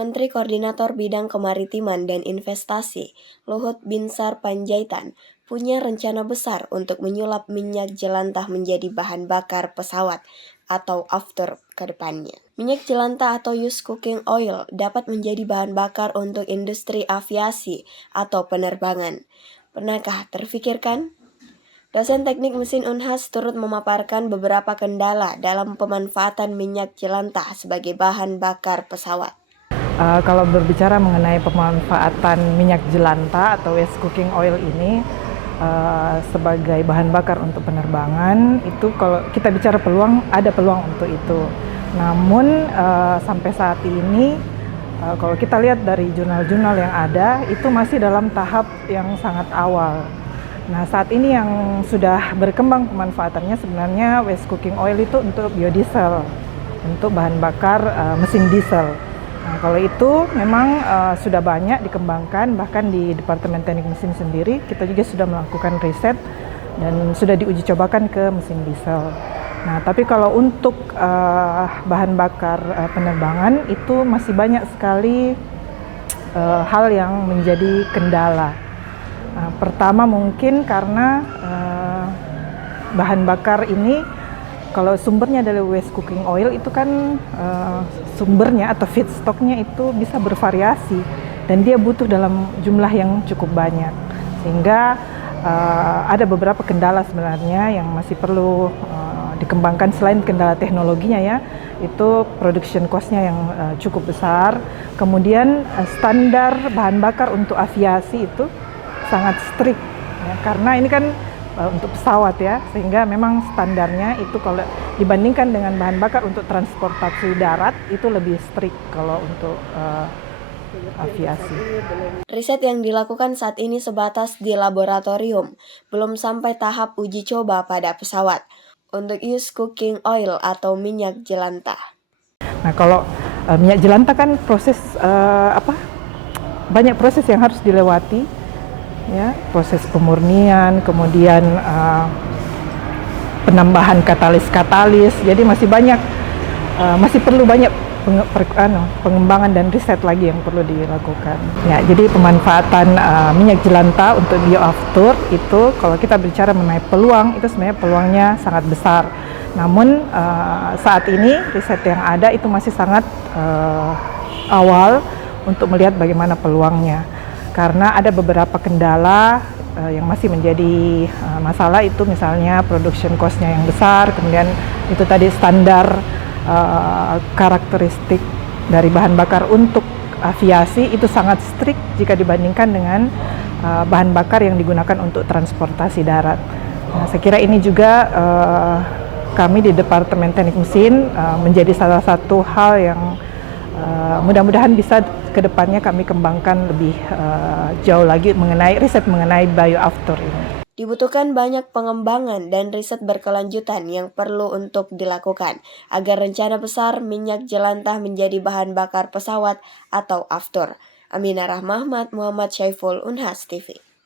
Menteri Koordinator Bidang Kemaritiman dan Investasi, Luhut Binsar Panjaitan, punya rencana besar untuk menyulap minyak jelantah menjadi bahan bakar pesawat atau aftur ke depannya. Minyak jelantah atau used cooking oil dapat menjadi bahan bakar untuk industri aviasi atau penerbangan. Pernahkah terfikirkan? Dosen Teknik Mesin Unhas turut memaparkan beberapa kendala dalam pemanfaatan minyak jelantah sebagai bahan bakar pesawat. Kalau berbicara mengenai pemanfaatan minyak jelantah atau waste cooking oil ini sebagai bahan bakar untuk penerbangan, itu kalau kita bicara peluang, ada peluang untuk itu. Namun sampai saat ini kalau kita lihat dari jurnal-jurnal yang ada, itu masih dalam tahap yang sangat awal. Nah, saat ini yang sudah berkembang pemanfaatannya sebenarnya waste cooking oil itu untuk biodiesel, untuk bahan bakar mesin diesel. Nah, kalau itu memang sudah banyak dikembangkan, bahkan di Departemen Teknik Mesin sendiri kita juga sudah melakukan riset dan sudah diuji cobakan ke mesin diesel. Nah, tapi kalau untuk bahan bakar penerbangan itu masih banyak sekali hal yang menjadi kendala. Pertama mungkin karena bahan bakar ini kalau sumbernya dari waste cooking oil itu kan sumbernya atau feedstocknya itu bisa bervariasi dan dia butuh dalam jumlah yang cukup banyak, sehingga ada beberapa kendala sebenarnya yang masih perlu dikembangkan selain kendala teknologinya ya, itu production cost-nya yang cukup besar. Kemudian standar bahan bakar untuk aviasi itu sangat strict ya, karena ini kan untuk pesawat ya, sehingga memang standarnya itu kalau dibandingkan dengan bahan bakar untuk transportasi darat itu lebih strict kalau untuk aviasi. Riset yang dilakukan saat ini sebatas di laboratorium, belum sampai tahap uji coba pada pesawat untuk used cooking oil atau minyak jelantah. Nah, kalau minyak jelantah kan proses banyak proses yang harus dilewati. Ya, proses pemurnian, kemudian penambahan katalis, jadi masih perlu banyak pengembangan dan riset lagi yang perlu dilakukan. Ya, jadi pemanfaatan minyak jelantah untuk bioaftur itu kalau kita bicara mengenai peluang itu sebenarnya peluangnya sangat besar. Namun saat ini riset yang ada itu masih sangat awal untuk melihat bagaimana peluangnya. Karena ada beberapa kendala yang masih menjadi masalah, itu misalnya production cost-nya yang besar, kemudian itu tadi standar karakteristik dari bahan bakar untuk aviasi itu sangat strict jika dibandingkan dengan bahan bakar yang digunakan untuk transportasi darat. Nah, saya kira ini juga kami di Departemen Teknik Mesin menjadi salah satu hal yang mudah-mudahan bisa kedepannya kami kembangkan lebih jauh lagi mengenai riset mengenai bioaftur ini. Dibutuhkan banyak pengembangan dan riset berkelanjutan yang perlu untuk dilakukan agar rencana besar minyak jelantah menjadi bahan bakar pesawat atau aftur. Aminah Rahmahmat, Muhammad Syaiful, Unhas TV.